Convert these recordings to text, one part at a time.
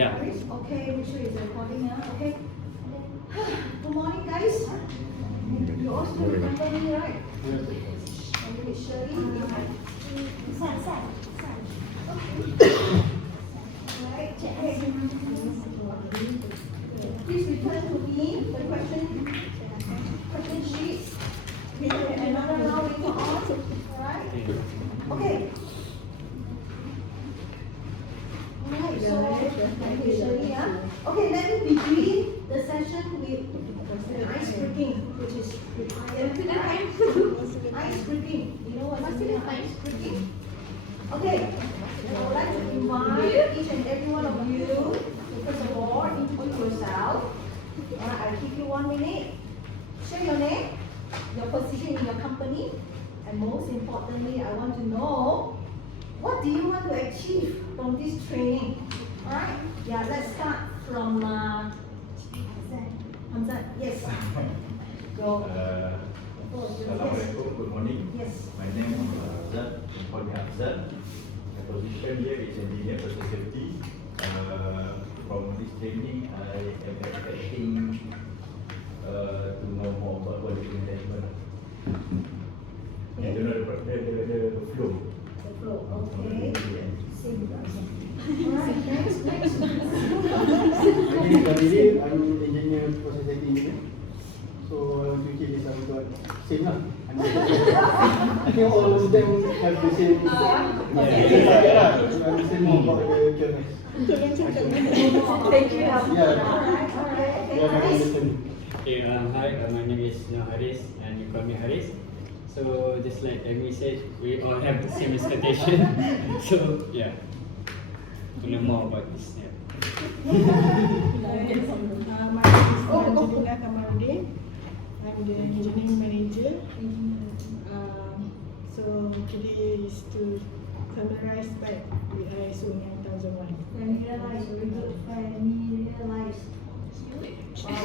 Yeah. Okay, make sure it's recording now. Okay. Good morning, guys. You all still remember me, right? Yes. With Shirley. Alright. Please return to me the question sheet. Another now later on. Alright. Okay. Alright, so okay, let me begin the session with ice breaking, which is ice breaking. You know what's ice breaking? Okay, I would like to invite each and every one of you to first of all introduce yourself. Alright, I'll give you 1 minute. Share your name, your position in your company, and most importantly, I want to know what do you want to achieve from this training? Alright? Yeah, let's start from Hamzat. Yes. Go. Assalamualaikum, good morning. Yes. My name is Hamzat, you call me Hamzat. My position here is engineer process safety. From this training, I am expecting to know more about quality management. And to know the flow. The flow, okay. Alright, next. I'm engineer process safety engineer. So to keep this same lah. I think all of them have the same. So I will say more about the QMS. Thank you. Yeah. Alright. Okay, hi, my name is Haris and you call me Haris. So just like Amy said, we all have the same expectation. So yeah, to know more about this. Yeah. My name is Angelina Kamarudin. I'm the engineering manager. So today is to familiarize back with ISO 9001. Familiarize, very good. Familiarize. Wow.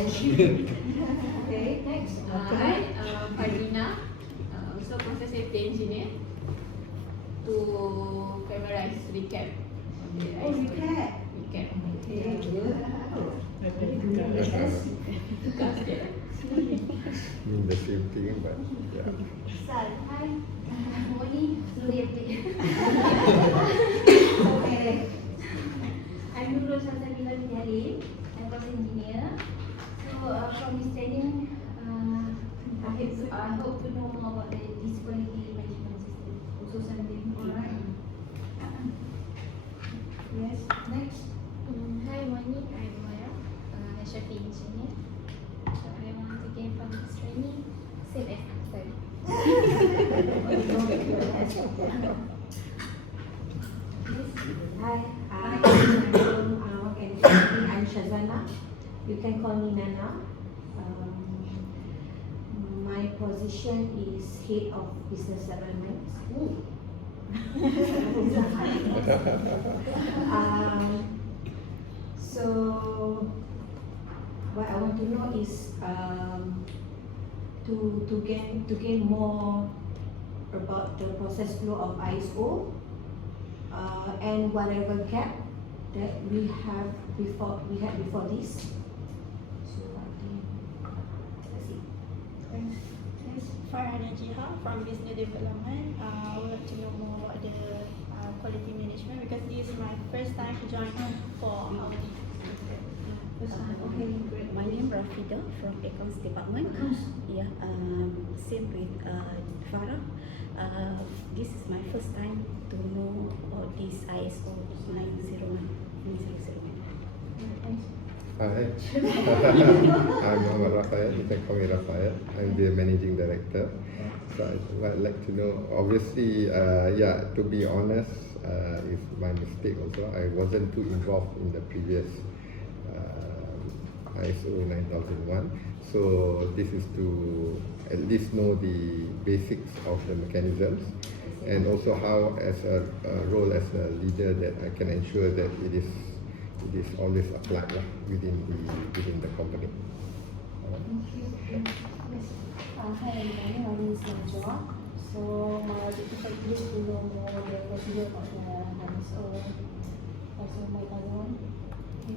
Okay, next. Hi, Fardina, also process safety engineer. To familiarize recap. Oh, recap. Recap. Okay, good. Mean the same thing, but yeah. Hi, morning. Sorry, Okay. I'm Nurul Salsabila Halim. I'm process engineer. So from this training, I hope to know more about this quality management system. Also something. Alright. Yes, next. Hi, morning. I'm Maya, HRP engineer. So I want to gain from this training, same as Axel. Hi, I'm Shazana. You can call me Nana. My position is head of business development. So what I want to know is to gain more about the process flow of ISO and whatever gap that we had before this. So I think that's it. Thanks. Farhana Jiha from Business Development. I would like to know more about the quality management because this is my first time to join for audit. Okay, great. My name is Rafida from Accounts Department. Yeah, same with Farah. This is my first time to know about this ISO 901. Hi, I'm Muhammad Rafael. You can call me Rafael. I'm the managing director. So I'd like to know, obviously, to be honest, it's my mistake also. I wasn't too involved in the previous ISO 9001. So this is to at least know the basics of the mechanisms and also how as a role as a leader that I can ensure that it is always applied within the company. Thank you. Yes. Hi, everybody. My name is Najwa. So my objective is to know more the procedure of the ISO 9001. Okay.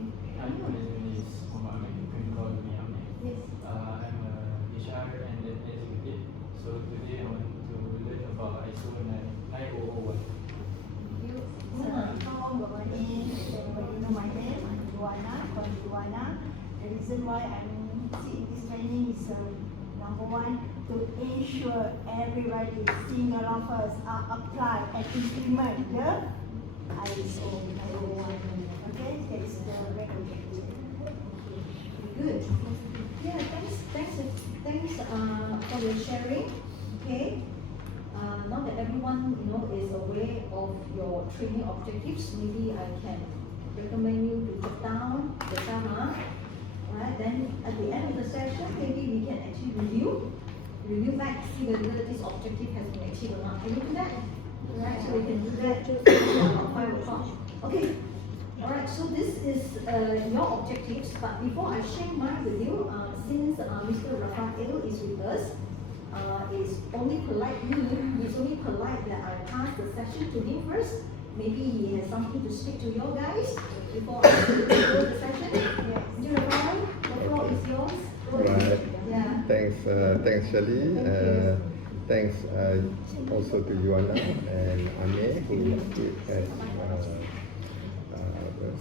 Joanna. The reason why I'm seeing this training is number one, to ensure everybody, single of us, apply and implement the ISO 901. Okay, that is the main objective. Good. Yeah, thanks for your sharing. Okay. Now that everyone is aware of your training objectives, maybe I can recommend you to jot down the data. Right. Then at the end of the session, maybe we can actually review back, see whether this objective has been achieved or not. Can you do that? Right. So we can do that about 5 o'clock. Okay. Alright, so this is your objectives, but before I share mine with you, since Mr. Rafael is with us, it's only polite that I pass the session to him first. Maybe he has something to speak to you guys before I close the session. Yeah. Mr. Rafael, the floor is yours. Right. Yeah. Thanks Shirley. Thanks also to Joanna and Ame who has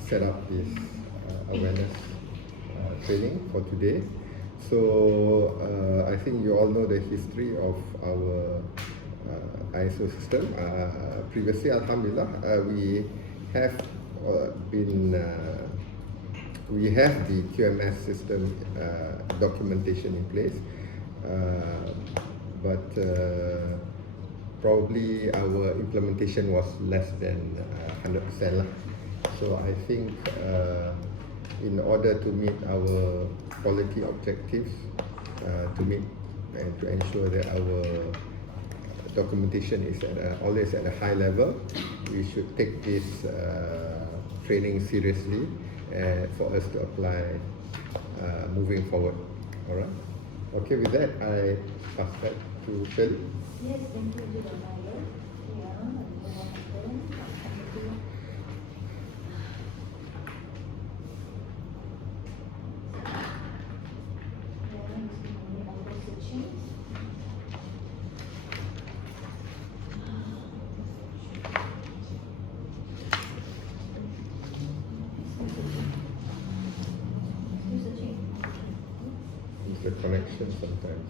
set up this awareness training for today. So I think you all know the history of our ISO system. Previously, Alhamdulillah, we have the QMS system documentation in place, but probably our implementation was less than 100%. So I think in order to meet our quality objectives, to meet and to ensure that our documentation is always at a high level, we should take this training seriously for us to apply moving forward. All right. Okay. With that, I pass back to Phil. Yes, thank you, Mr. Rafael. It's the connection sometimes.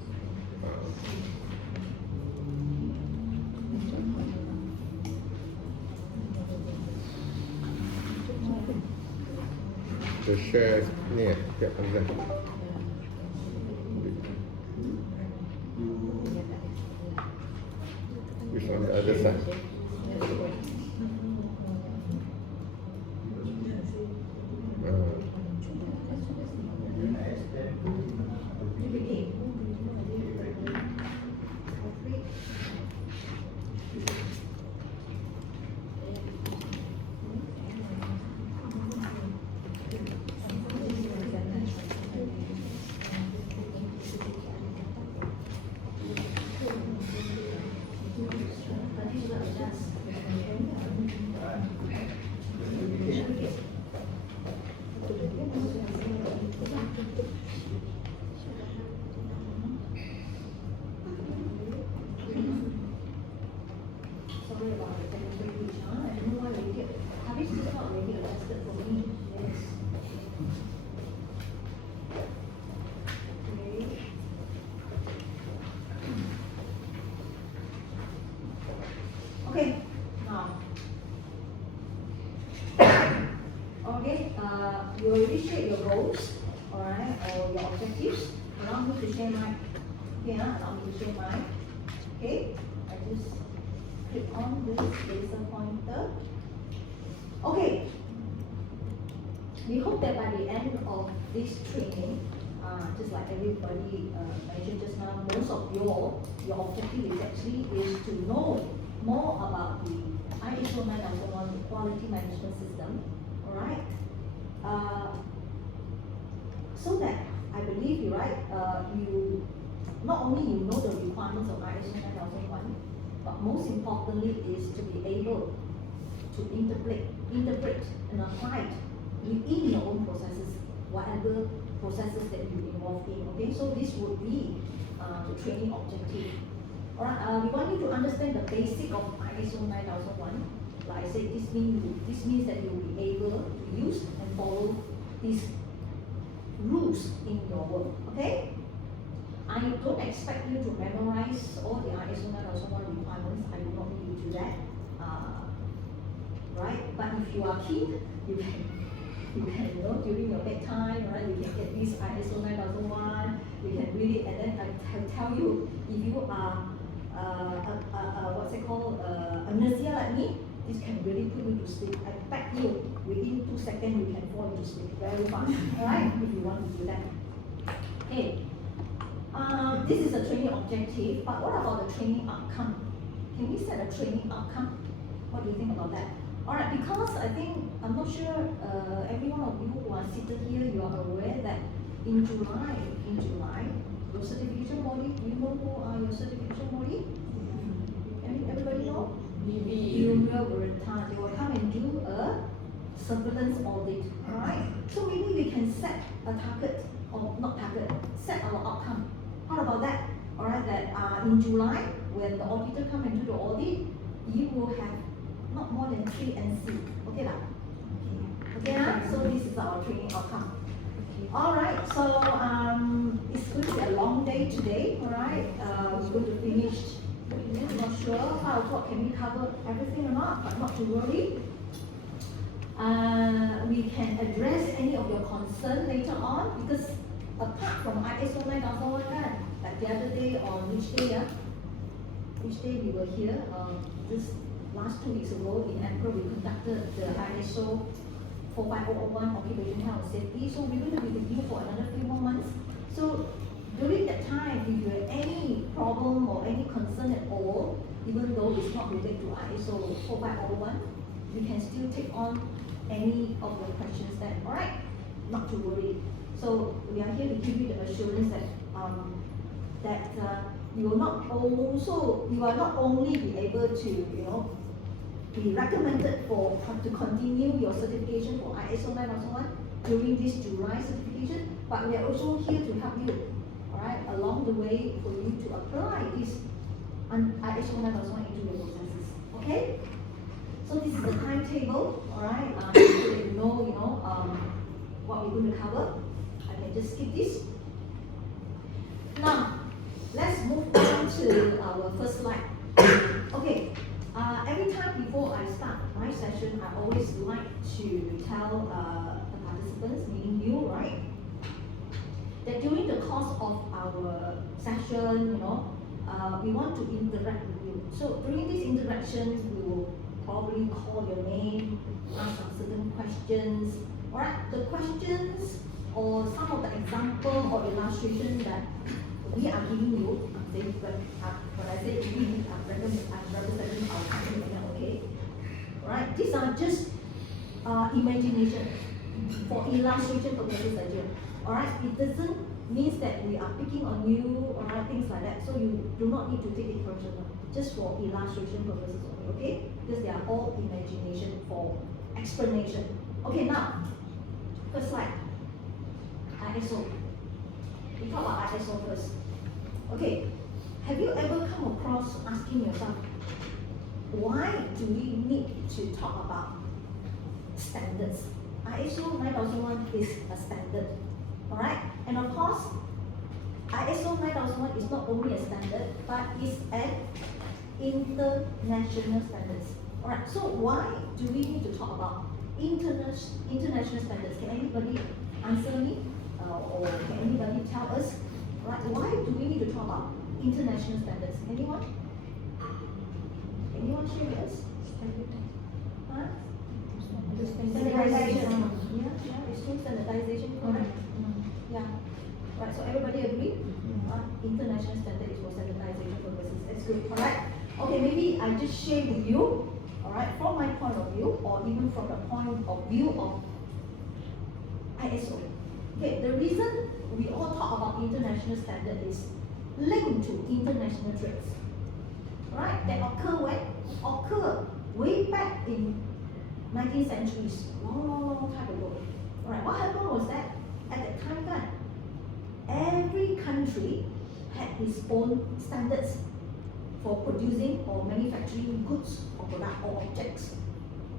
The share ni pihak Hamzah. Which on the other side? Sorry about the technical glitch. I don't know why Habis is not really adjusted for me. Yes. Okay. Now. Okay. You already shared your goals, alright, or your objectives. Allow me to share mine. Okay, allow me to share mine. Okay. I just click on this laser pointer. Okay. We hope that by the end of this training, just like everybody mentioned just now, most of your objective is actually to know more about the ISO 9001 quality management system. Alright? So that I believe you right, you not only you know the requirements of ISO 9001, but most importantly is to be able to interpret and apply it within your own processes, whatever processes that you involved in. Okay, so this would be the training objective. Alright, we want you to understand the basic of ISO 9001. Like I said, this means that you will be able to use and follow these memorize all the ISO 9001 requirements. I do not need you to do that. Right? But if you are keen, you can, during your bedtime, right? You can get this ISO 9001. You can read it, and then I tell you, if you are what's it called, amnesia like me, this can really put you to sleep. I bet you, within 2 seconds, you can fall into sleep very fast, alright? If you want to do that. Okay. This is a training objective, but what about the training outcome? Can we set a training outcome? What do you think about that? Alright, because I think, I'm not sure every one of you who are seated here, you are aware that in July, your certification body, do you know who are your certification body? Everybody know? They will come and do a surveillance audit, alright? So maybe we can set a target, or not target, set our outcome. How about that? Alright, that in July, when the auditor come and do the audit, you will have not more than 3 NC. Okay lah? Okay lah? So this is our training outcome. Alright, so it's going to be a long day today, alright? We're going to finish, I'm not sure 5 o'clock, can we cover everything or not, but not to worry. We can address any of your concern later on, because apart from ISO 9001, like the other day on which day, which day we were here, this last 2 weeks ago in April, we conducted the ISO 45001 Occupational Health and Safety. So we're going to be with you for another few more months. So during that time, if you have any problem or any concern at all, even though it's not related to ISO 45001, you can still take on any of your questions then, alright? Not to worry. So we are here to give you the assurance that you will not only be able to, be recommended to continue your certification for ISO 9001 during this July certification, but we are also here to help you, alright, along the way for you to apply this ISO 9001 into your processes, okay? So this is the timetable, alright, so that you know, what we're going to cover. I can just skip this. Now, let's move on to our first slide. Okay. Every time before I start my session, I always like to tell the participants, meaning you, right, that during the course of our session, we want to interact with you. So during these interactions, we will probably call your name, ask some certain questions. Alright, the questions or some of the example or illustration that we are giving you, when I say we, I'm representing our company, okay? Alright, these are just imagination for illustration purposes. Alright, it doesn't mean that we are picking on you or things like that. So you do not need to take it personal, just for illustration purposes only, okay? Because they are all imagination for explanation. Okay, now, first slide, ISO. We talk about ISO first. Okay, have you ever come across asking yourself, why do we need to talk about standards? ISO 9001 is a standard, alright? And of course, ISO 9001 is not only a standard, but it's an international standards. Alright, so why do we need to talk about international standards? Can anybody answer me? Or can anybody tell us? Right, why do we need to talk about international standards? Anyone? Anyone share with us? Huh? Standardization. Yeah, it's true, standardization, correct? Yeah. Right, so everybody agree? International standard is for standardization purposes. That's good, alright? Okay, maybe I just share with you, alright, from my point of view, or even from the point of view of ISO. Okay, the reason we all talk about international standard is linked to international trades. Right? That occur way back in 19th centuries, long time ago. Right? What happened was that at that time, every country had its own standards for producing or manufacturing goods or product or objects.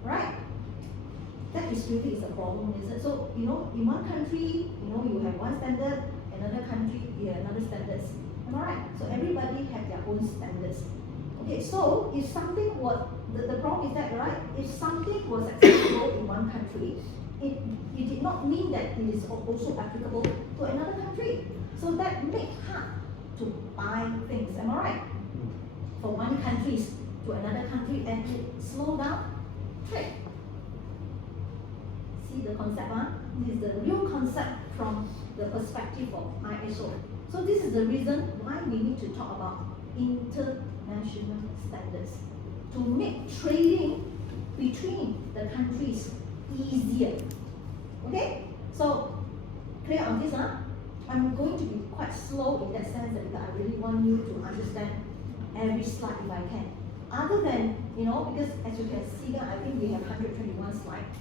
Right? That is really a problem, isn't it? So, in one country, you have one standard, another country, you have another standards. Am I right? So everybody have their own standards. Okay, so if something was, the problem is that, right, if something was acceptable in one country, it did not mean that it is also applicable to another country. So that makes hard to buy things, am I right? For one country to another country, and it slow down trade. See the concept, huh? This is the real concept from the perspective of ISO. So this is the reason why we need to talk about international standards to make trading between the countries easier. Okay? So clear on this, huh? I'm going to be quite slow in that sense that because I really want you to understand every slide if I can. Other than, because as you can see here, I think we have 121 slides.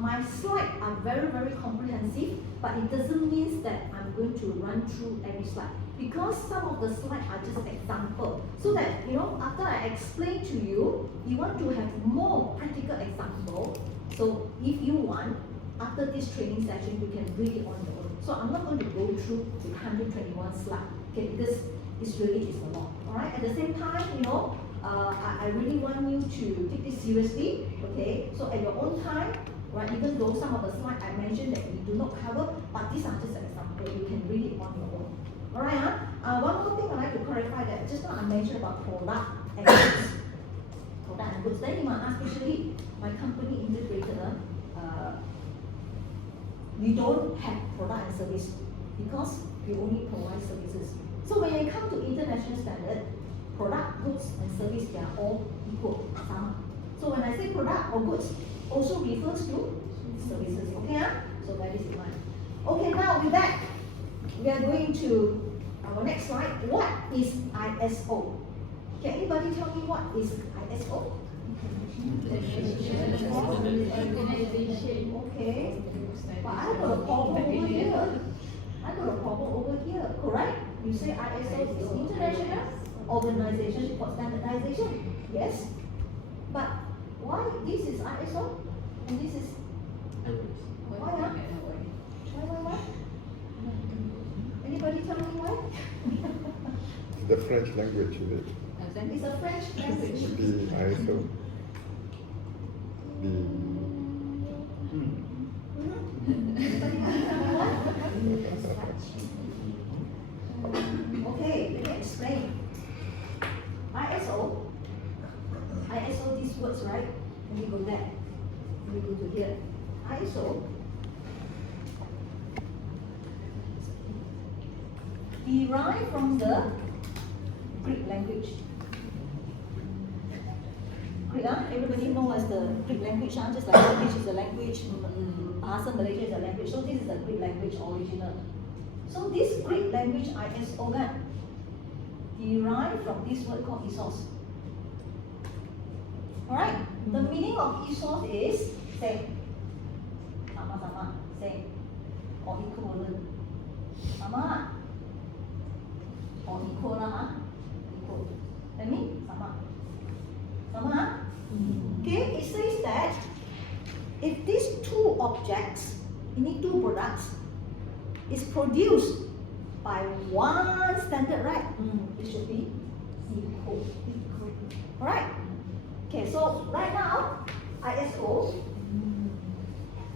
My slides are very, very comprehensive, but it doesn't mean that I'm going to run through every slide. Because some of the slides are just example. So that, after I explain to you, you want to have more practical example. So if you want, after this training session, you can read it on your own. So I'm not going to go through the 121 slides, okay, because it's really is a lot. Alright, at the same time, I really want you to take this seriously, okay? So at your own time, right, even though some of the slides I mentioned that we do not cover, but these are just examples, you can read it on your own. Alright, one more thing I'd like to clarify that just now I mentioned about product and goods. Product and goods. Then you might ask, especially my company integrator, we don't have product and service because we only provide services. So when you come to international standard, product, goods, and service, they are all equal, sama. So when I say product or goods, also refers to services, okay? So that is in mind. Okay, now with that, we are going to our next slide. What is ISO? Can anybody tell me what is ISO? Okay, but I got a problem over here. Correct? You say ISO is International Organization for Standardization. Yes? But why this is ISO and this is why? Why? Anybody tell me why? The French language, is it? It's a French language. The ISO. Anybody can tell me why? Okay, let me explain. ISO, these words, right? Let me go there. Let me go to here. ISO derived from the Greek language. Greek, everybody knows the Greek language, just like English is a language, Bahasa Malaysia is a language. So this is the Greek language original. So this Greek language ISO derived from this word called ethos. Alright, the meaning of ethos is same. Sama-sama, same. Or equivalent. Sama. Or equal lah, equal. That means sama. Sama. Okay, it says that if these two objects, ini two products, is produced by one standard, right? It should be equal. Alright? Okay, so right now, ISO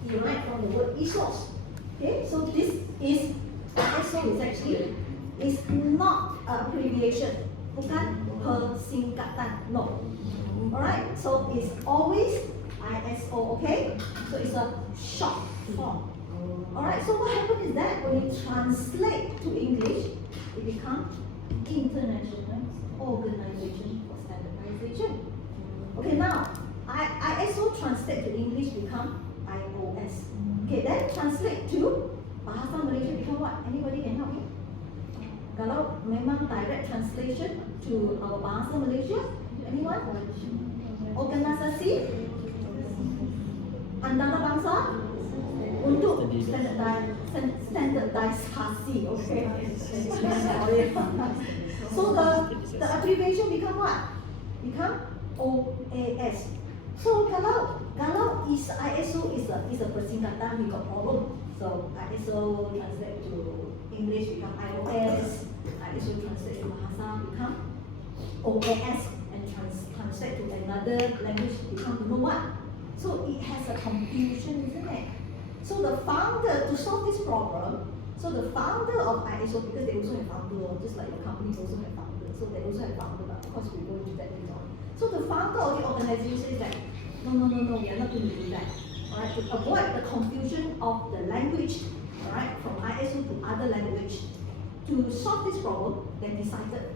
derived from the word ethos. Okay, so this is ISO is actually is not an abbreviation, bukan persingkatan, no. Alright, so it's always ISO, okay? So it's a short form. Alright, so what happens is that when you translate to English, it becomes International Organization for Standardization. Okay, now ISO translate to English become IOS. Okay, then translate to Bahasa Malaysia become what? Anybody can help me? Kalau memang direct translation to our Bahasa Malaysia, anyone? Organisasi Antarabangsa untuk standardizasi. Okay. So the abbreviation become what? Become OAS. So kalau is ISO is a persingkatan, we got problem. So ISO translate to English become iOS, ISO translate to Bahasa become OAS, and translate to another language become you know what? So it has a confusion, isn't it? So the founder, to solve this problem, so the founder of ISO, because they also have founder, just like the companies also have founder, so they also have founder, but of course we go into that later on. So the founder of the organization says that, no, we are not going to do that. Alright, to avoid the confusion of the language, alright, from ISO to other language, to solve this problem, they decided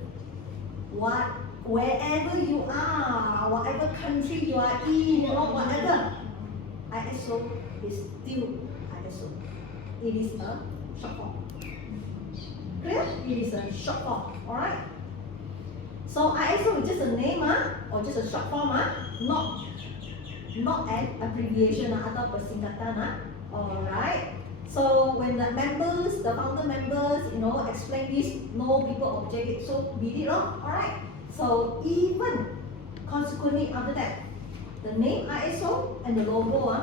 wherever you are, whatever country you are in, or whatever, ISO is still ISO. It is a short form. Clear? It is a short form, alright? So ISO is just a name, or just a short form, not an abbreviation atau persingkatan, alright? So when the members, the founder members, explain this, no people object it, so be it, alright? So even consequently after that, the name ISO and the logo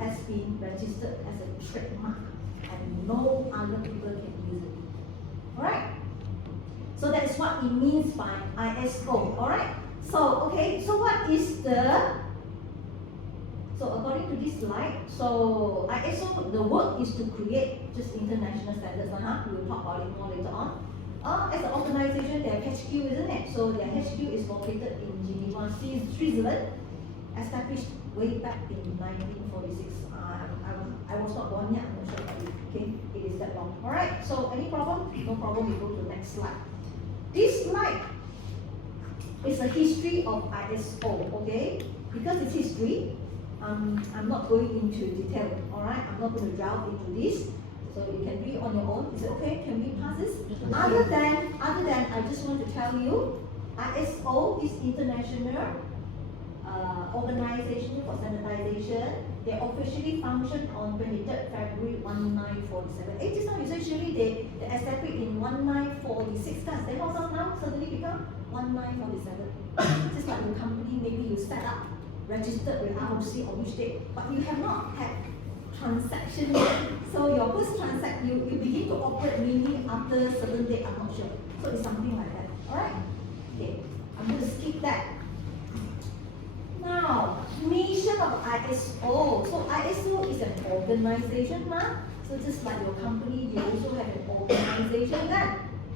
has been registered as a trademark, and no other people can use it. Alright? So that is what it means by ISO. Alright? So okay, so what is so according to this slide, so ISO, the work is to create just international standards. We will talk about it more later on. As an organization, their HQ, isn't it? So their HQ is located in Geneva, Switzerland, established way back in 1946. I was not born yet, I'm not sure about it. Okay, it is that long. Alright, so any problem? No problem, we go to the next slide. This slide is a history of ISO, okay? Because it's history, I'm not going into detail, alright? I'm not going to delve into this. So you can read on your own. Is it okay? Can we pass this? Other than, I just want to tell you, ISO is International Organization for Standardization. They officially functioned on 23rd February 1947. Just now you said surely they established in 1946, guys. Then how come now suddenly become 1947? Just like your company, maybe you set up, registered with ROC on which date, but you have not had transaction yet. So your first transaction, you begin to operate meaning after a certain date, I'm not sure. So it's something like that. Alright? Okay. I'm going to skip that. Now, mission of ISO. So ISO is an organization, so just like your company, you also have an organization then,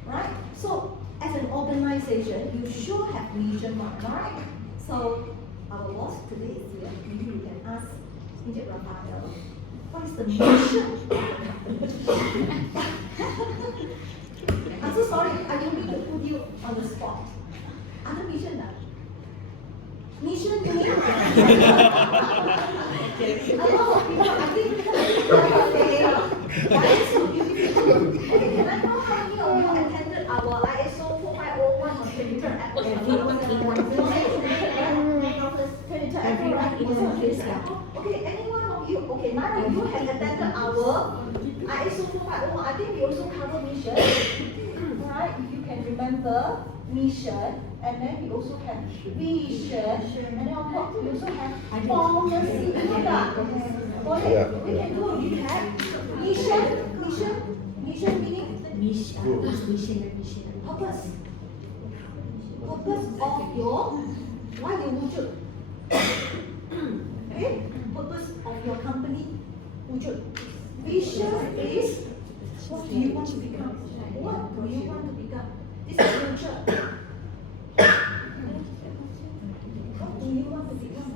right? So as an organization, you should have mission, right? So our boss today is here. Maybe you can ask Mr. Rafael, what is the mission? I'm so sorry, I don't need to put you on the spot. Other mission now. Mission meaning? Okay. I think okay. Why is so beautiful? Okay, can I know how many of you attended our ISO 4501 on 23rd April? Okay, any one of you? Okay, none of you have attended our ISO 4501. I think we also cover mission. Alright, if you can remember mission. And then we also have vision, and then on top we also have policy. We can do a recap. Mission meaning? Mission. Purpose of your, why you wujud. Okay? Purpose of your company, wujud. Vision is, what do you want to become? What do you want to become? This is future. What do you want to become?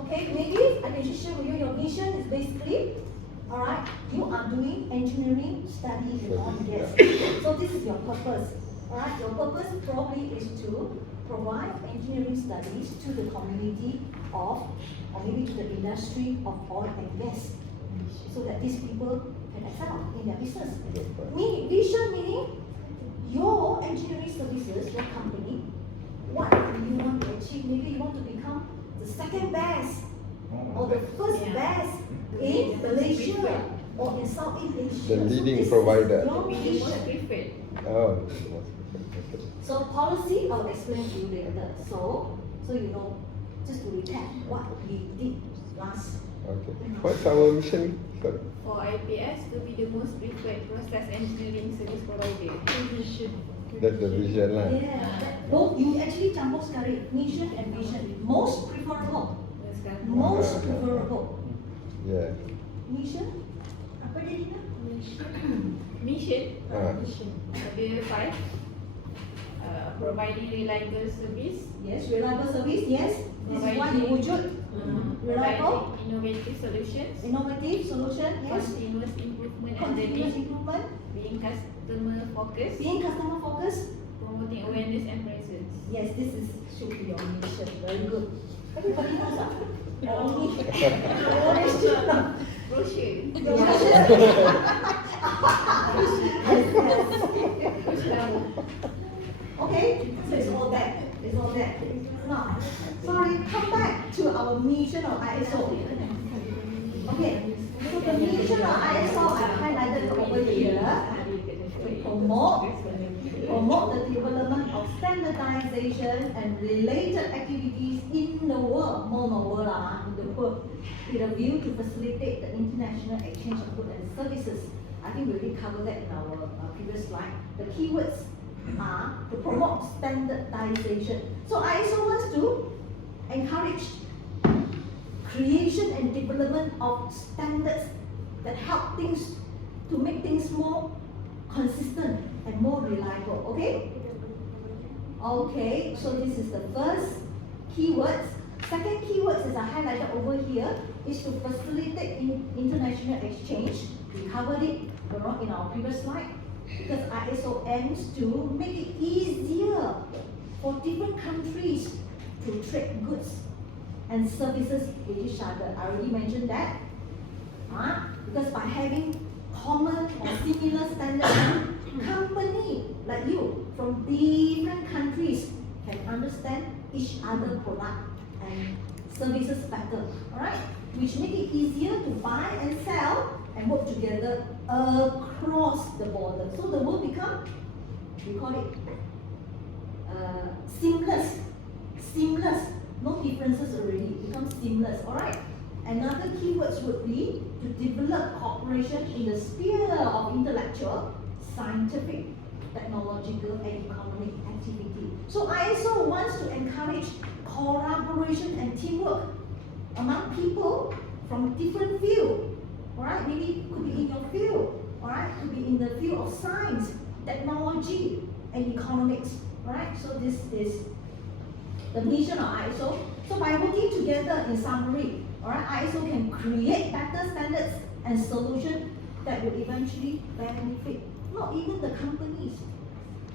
Okay, maybe I can just share with you your mission is basically, alright, you are doing engineering studies and all, yes. So this is your purpose. Alright, your purpose probably is to provide engineering studies to the community of, or maybe to the industry of oil and gas, so that these people can excel in their business. Vision meaning your engineering services, your company, what do you want to achieve? Maybe you want to become the second best or the first best in Malaysia or in Southeast Asia. The leading provider. Your vision. Oh. So policy, I'll explain to you later. So you know, just to recap what we did last. Okay. What's our mission? Sorry. For IPS to be the most preferred process engineering service provider. That's the vision lah. Yeah, both you actually campur sekali, mission and vision. Most preferable. Most preferable. Yeah. Mission? Apa dia Dina? Mission. Ah. Ada 5. Providing reliable service. Yes, reliable service, yes. This is what you wujud. Reliable. Providing innovative solutions. Innovative solution, yes. Continuous improvement and Continuous learning. improvement. Being customer focused. Being customer focused. Promoting awareness and presence. Yes, this is should be your mission. Very good. Everybody knows that. Only Brochure. your mission. Okay, so it's all that. It's all that. Now, sorry, come back to our mission of ISO. Okay, so the mission of ISO I highlighted over here to promote the development of standardization and related activities in the world, in the world, with a view to facilitate the international exchange of goods and services. I think we already covered that in our previous slide. The keywords are to promote standardization. So ISO wants to encourage creation and development of standards that help things to make things more consistent and more reliable. Okay? Okay, so this is the first keywords. Second keywords is highlighted over here is to facilitate international exchange. We covered it in our previous slide because ISO aims to make it easier for different countries to trade goods and services with each other. I already mentioned that. Because by having common or similar standards, company like you from different countries can understand each other product and services better, alright? Which make it easier to buy and sell and work together across the border. So the world become, we call it seamless. Seamless. No differences already, becomes seamless, alright? Another keywords would be to develop cooperation in the sphere of intellectual, scientific, technological, and economic activity. So ISO wants to encourage collaboration and teamwork among people from different fields. Alright, maybe could be in your field, alright, could be in the field of science, technology, and economics. Alright, so this is the mission of ISO. So by working together in summary, alright, ISO can create better standards and solutions that will eventually benefit not even the companies.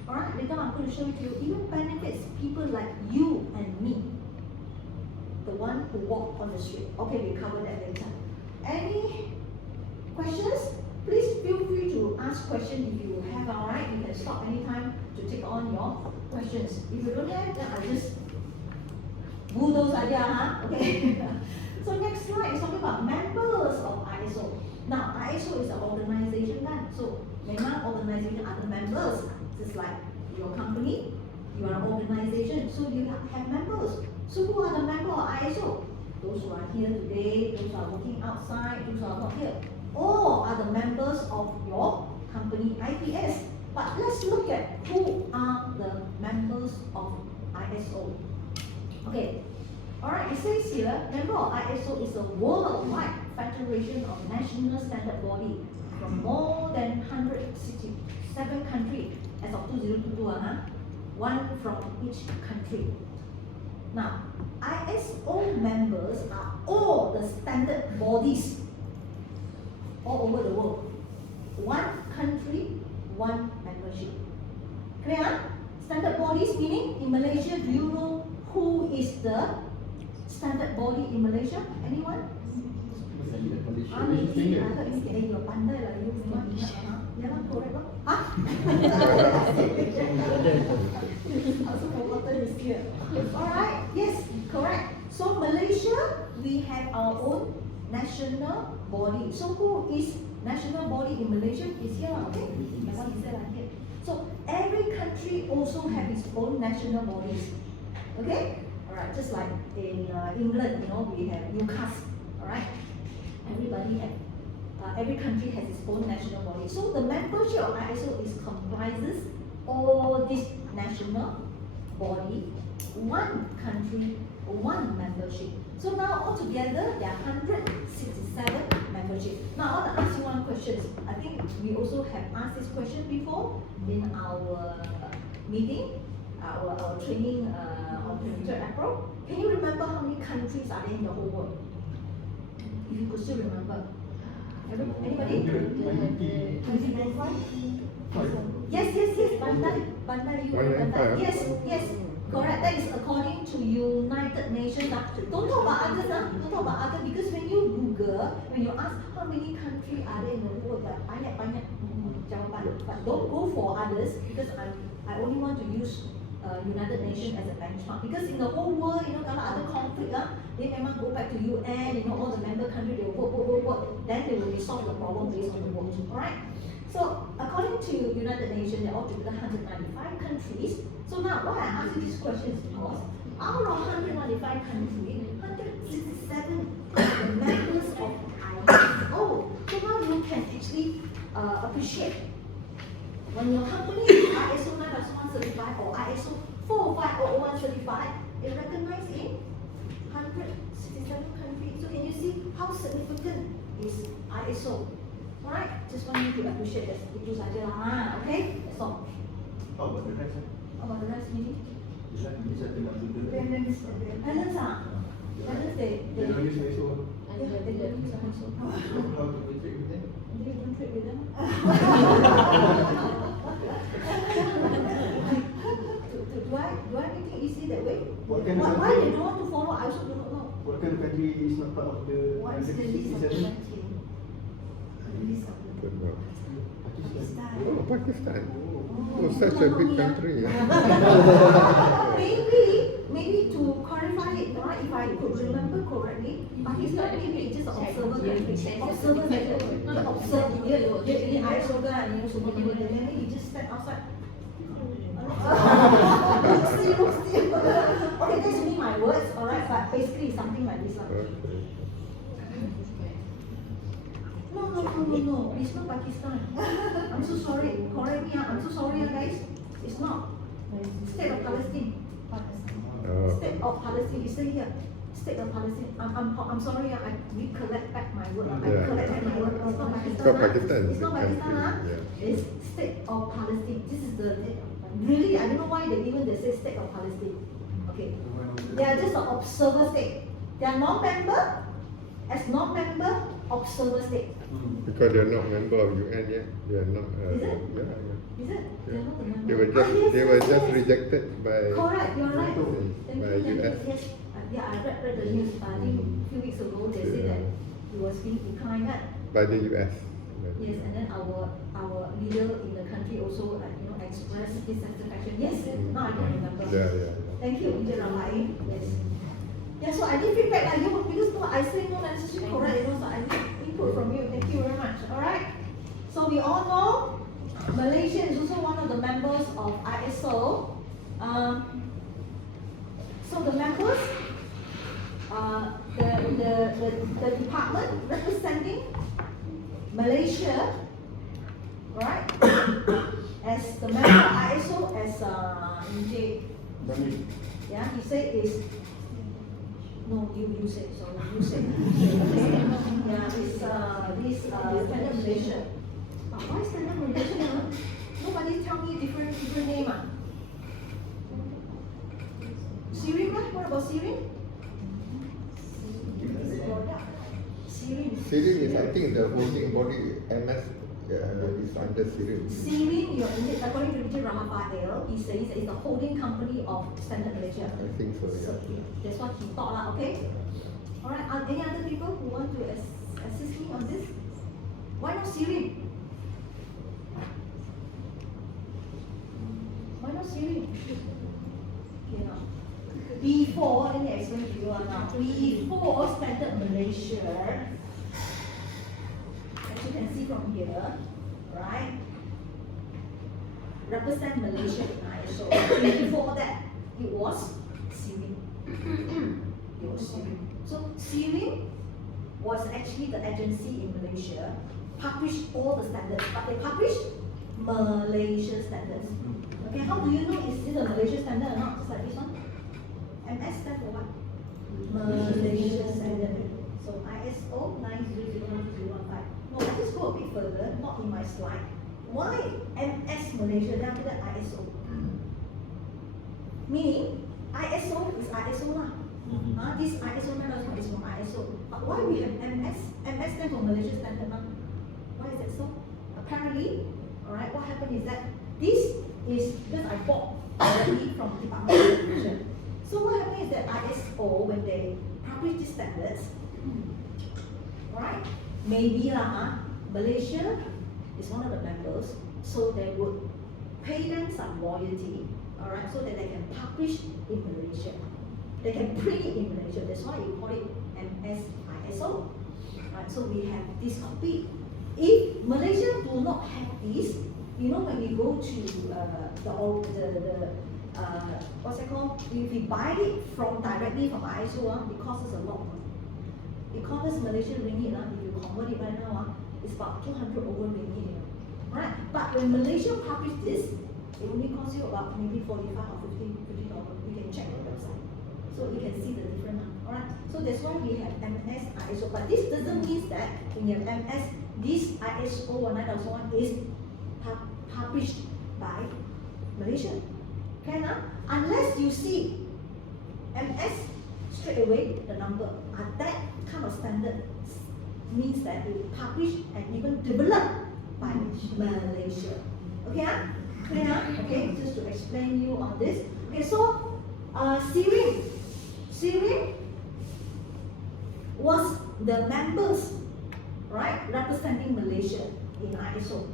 Alright, later I'm going to show it to you, even benefits people like you and me. The one who walk on the street. Okay, we'll cover that later. Any questions? Please feel free to ask questions if you have, alright? You can stop anytime to take on your questions. If you don't have, then I'll just bulldoze saja, huh? Okay. So next slide is talking about members of ISO. Now, ISO is an organization, kan? So, memang organization are the members. Just like your company, you are an organization, so you have members. So who are the members of ISO? Those who are here today, those who are working outside, those who are not here. All are the members of your company, IPS. But let's look at who are the members of ISO. Okay. Alright, it says here, member of ISO is a worldwide federation of national standard body from more than 167 countries as of 2022, one from each country. Now, ISO members are all the standard bodies all over the world. One country, one membership. Clear? Standard bodies meaning in Malaysia, do you know who is the standard body in Malaysia? Anyone? Maybe, I thought you pandai lah, you memang ingat, ya lah, correct lah. Also forgotten is here. Alright, yes, correct. So Malaysia, we have our own national body. So who is national body in Malaysia? Is here, okay? Memang is here. So every country also have its own national bodies. Okay? Alright, just like in England, you know, we have UCAS. everybody have, every country has its own national body. So the membership of ISO is comprises all this national body, one country, one membership. So now altogether there are 167 membership. Now I want to ask you one question. I think we also have asked this question before in our meeting, our training on 23rd April. Can you remember how many countries are there in the whole world? If you could still remember. Anybody? Yes, Bandai, you remember? Yes, correct. That is according to United Nations. Don't talk about others, don't talk about others, because when you Google, when you ask how many countries are there in the world, banyak jawapan. But don't go for others, because I only want to use United Nations as a benchmark, because in the whole world, kalau ada conflict, they memang go back to UN, all the member countries, they will work, then they will resolve the problem based on the work, alright? So, according to United Nations, there are altogether 195 countries. So now, why I ask you this question is because out of 195 countries, 167 are the members of ISO. So now you can actually appreciate when your company is ISO 9001 certified or ISO 45001 certified, it recognized in 167 countries. So can you see how significant is ISO? Alright, just want you to appreciate that. Itu saja lah, okay? That's all. How about the rest? How about the rest, maybe? Bisa tidak betul. Balance, they They don't use ISO. yeah, they don't use ISO. How to check with them? They don't trade with them. Do I make it easy that way? What kind of Why they country? don't want to follow? I also do not know. What kind of country is not part of the What is the list of the 167? country? The list of the Good one. Pakistan. Oh, Pakistan. Oh, such a big country. Maybe to clarify it, right? If I could remember correctly, Pakistan maybe it's just an observer country. Observer country. Not observe. Dia ini ISO kan, semua dia. Then he just stand outside. Okay, that's only my words, alright, but basically it's something like this. Okay. No, it's not Pakistan. I'm so sorry, correct me, I'm so sorry guys. It's not. State of Palestine. State of Palestine, it's here. State of Palestine. I'm sorry, I recollect back my word. Yeah. It's not Pakistan. It's not Pakistan, It's not Pakistan. country, yeah. It's State of Palestine. This is the really, I don't know why they say State of Palestine. Okay. They are just an observer state. They are non-member. As non-member, observer state. Because they are not member of UN yet. They are not. Is it? Yeah. Is it? They are not a member. They were just Yes, they were yes, just yes. rejected by Correct, you're right. Thank by you, US. yes. Yeah, I read the news. I think a few weeks ago they said that it was being declined. By the US. Yes, and then our leader in the country also expressed his satisfaction. Yes, now I can remember. Yeah. Thank you, Encik Ramai. Yes. Yeah, so I need feedback because I say no necessarily correct, so I need input from you. Thank you very much. Alright. So we all know Malaysia is also one of the members of ISO. So the members, the department representing Malaysia, right? As the member of ISO, as Encik, yeah, he said is. No, you say, sorry, you say. Yeah, it's this Standard Malaysia. Why Standard Malaysia? Nobody tell me different name. Syrian, what about Syrian? Syrian is, I think, the holding body MS is under Syrian. Syrian, according to Richard Ramaphosa, he says it's the holding company of Standard Malaysia. I think so, So yeah. that's what he thought, okay? Alright, are any other people who want to assist me on this? Why not Syrian? Why not Syrian? Okay, now. Before, let me explain to you now. Before Standard Malaysia, as you can see from here, right? Represent Malaysia in ISO. Before that, it was Syrian. It was Syrian. So Syrian was actually the agency in Malaysia, published all the standards, but they published Malaysia standards. Okay, how do you know is it a Malaysia standard or not? Just like this one. MS stands for what? Malaysia standard. So ISO 90012015. No, I just go a bit further, not in my slide. Why MS Malaysia, then after that ISO? Meaning, ISO is ISO lah. This ISO 9001 is from ISO. But why we have MS? MS stands for Malaysia standard now. Why is that so? Apparently, alright, what happened is that this is because I bought directly from Department of Education. So what happened is that ISO, when they publish these standards, right? Maybe Malaysia is one of the members, so they would pay them some royalty, alright, so that they can publish in Malaysia. They can print it in Malaysia. That's why you call it MS ISO. Right? So we have this copy. If Malaysia do not have this, you know, when we go to what's it called? If we buy it from directly from ISO, it costs us a lot. It costs us Malaysian ringgit. If you convert it right now, it's about 200 over ringgit. Right? But when Malaysia publish this, it only costs you about maybe 45 or 50 $50. You can check the website, so you can see the difference. Alright? So that's why we have MS ISO. But this doesn't mean that when you have MS, this ISO 9001 is published by Malaysia. Okay, unless you see MS straight away, the number, that kind of standard means that it published and even developed by Malaysia. Okay, clear? Okay, just to explain you on this. Okay, so Syrian was the members, right, representing Malaysia in ISO,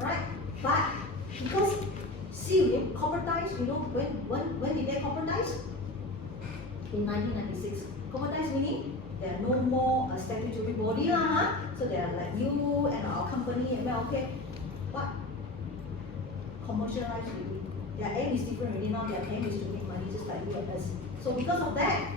right? But because Syrian corporatized, you know, when did they corporatize? In 1996. Corporatized meaning there are no more statutory body so they are like you and our company and well, okay, but commercialized really. Their aim is different already now. Their aim is to make money just like you and us. So because of that,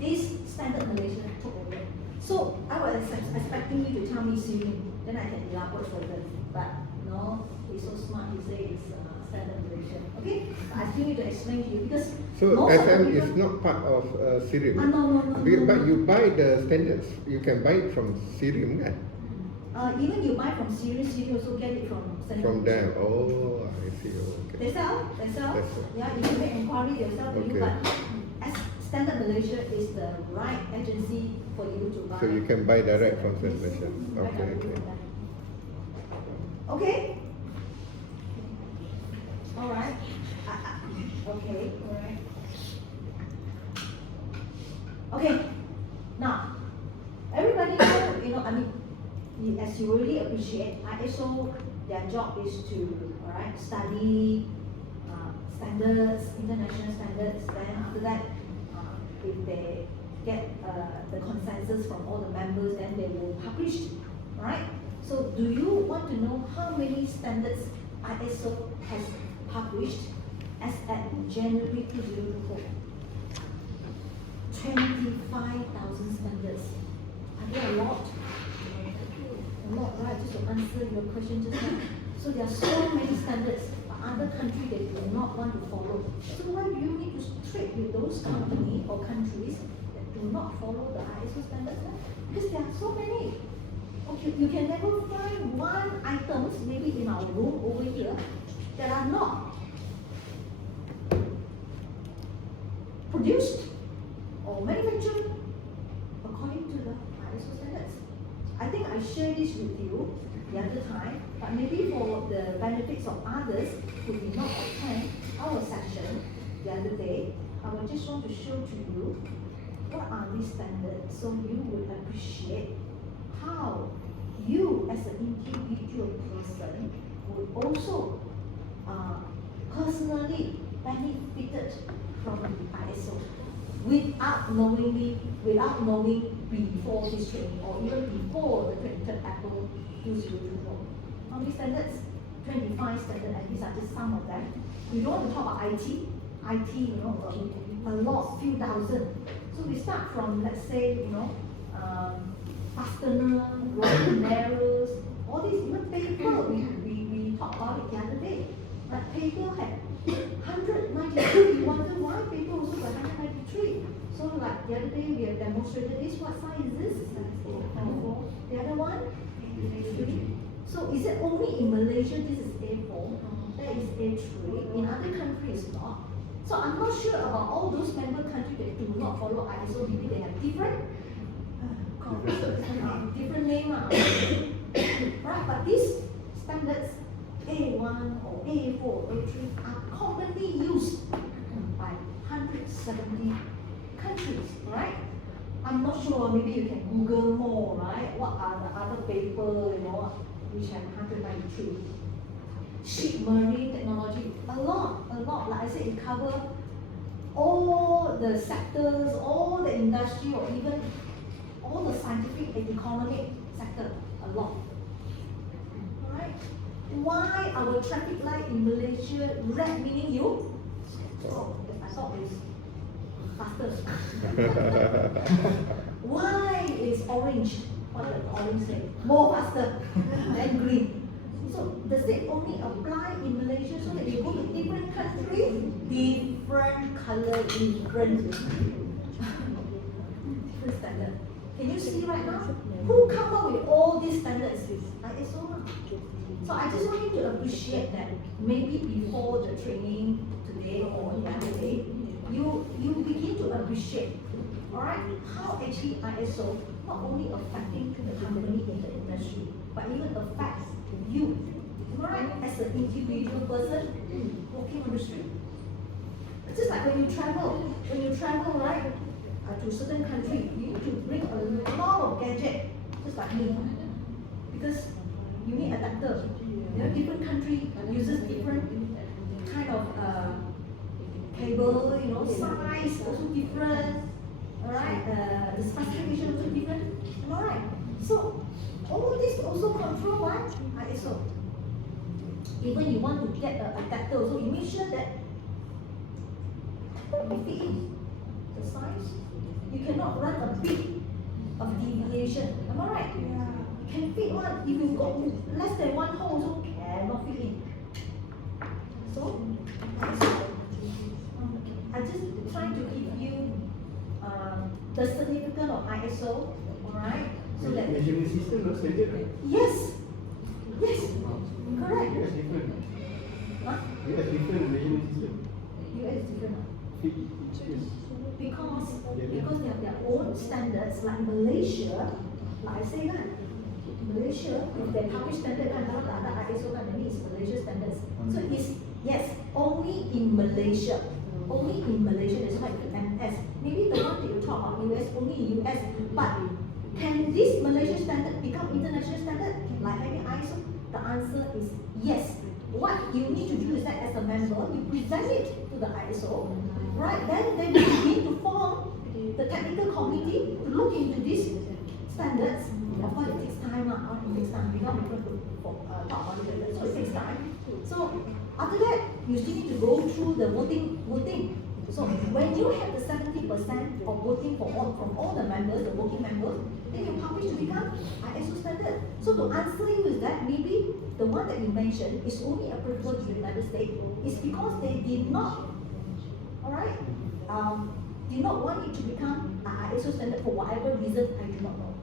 this standard Malaysia took over. So I was expecting you to tell me Syrian, then I can elaborate further. But no, he's so smart. He says it's standard Malaysia. Okay, I still need to explain to you because so SM is not part of Syrian. No. But you buy the standards. You can buy it from Syrian, kan? Even you buy from Syrian, you also get it from standard. From them. Oh, I see. Okay. They sell. Yeah, you can make inquiry yourself. Okay. But as Standard Malaysia is the right agency for you to buy. So you can buy direct from Standard Malaysia. Okay. Okay. All right. Okay. All right. Okay. Now, everybody know, you know, I mean, as you really appreciate, ISO, their job is to, all right, study standards, international standards. Then after that, if they get the consensus from all the members, then they will publish. All right. So, do you want to know how many standards ISO has published as at January 2024? 25,000 standards. Are there a lot? A lot, right? Just to answer your question just now. So there are so many standards, but other countries they do not want to follow. So why do you need to trade with those companies or countries that do not follow the ISO standards? Because there are so many. Okay, you can never find one items maybe in our room over here that are not produced or manufactured according to the ISO standards. I think I shared this with you the other time, but maybe for the benefits of others who did not attend our session the other day, I would just want to show to you what are these standards so you would appreciate how you as an individual person would also personally benefited from the ISO without knowing before this training or even before the 23rd April 2024. How many standards? 25 standards, and these are just some of them. We don't want to talk about IT, you know, a lot, few thousand. So we start from, let's say, fastener, rolling narrows, all these, even paper, we talked about it the other day. But paper had 193, you wonder why paper also got 193. So like the other day we have demonstrated this, what size is this? The other one? A3. So is it only in Malaysia this is A4, that is A3, in other countries not? So I'm not sure about all those member countries that do not follow ISO, maybe they have different different name. Right, but these standards A1 or A4 or A3 are commonly used by 170 countries, right? I'm not sure, maybe you can Google more, right? What are the other paper, which have 193? Ship marine technology, a lot. Like I said, it covers all the sectors, all the industry, or even all the scientific and economic sector, a lot. Alright? Why our traffic light in Malaysia red meaning you? Oh, I thought it's faster. Why is orange? What does orange say? More faster than green. So does it only apply in Malaysia so that you go to different countries, different color, different standard? Can you see right now? Who come up with all these standards? ISO. So I just want you to appreciate that maybe before the training today or the other day, you begin to appreciate, alright, how actually ISO not only affecting the company in the industry, but even affects you, right, as an individual person walking on the street. It's just like when you travel, right, to a certain country, you need to bring a lot of gadget, just like me, because you need adapter. Different country uses different kind of cable, size also different, alright, the specification also different, alright. So all this also control what? ISO. Even you want to get an adapter also, you make sure that you fit in the size. You cannot run a bit of deviation. Am I right? Yeah. You can fit one. If you got less than one hole, also cannot fit in. So, I just trying to give you the significance of ISO, alright? So that measurement system, no standard, right? yes, correct. US different. Huh? US different measurement system. US is different. Yes. Because they have their own standards, like Malaysia, like I say that, Malaysia, if they publish standard kan, kalau tak ada ISO kan, that means Malaysia standards. So it's, yes, only in Malaysia. Only in Malaysia, that's why QMS. Maybe the one that you talk about US, only in US, but can this Malaysia standard become international standard, like having ISO? The answer is yes. What you need to do is that as a member, you present it to the ISO, right? Then they will begin to form the technical committee to look into these standards. Of course, it takes time, it takes time, because we're going to talk about it, so it takes time. So after that, you still need to go through the voting. So when you have the 70% of voting from all the members, the working members, then you publish to become ISO standard. So to answer you is that maybe the one that you mentioned is only applicable to the United States is because they did not, alright, did not want it to become ISO standard for whatever reason. I do not know.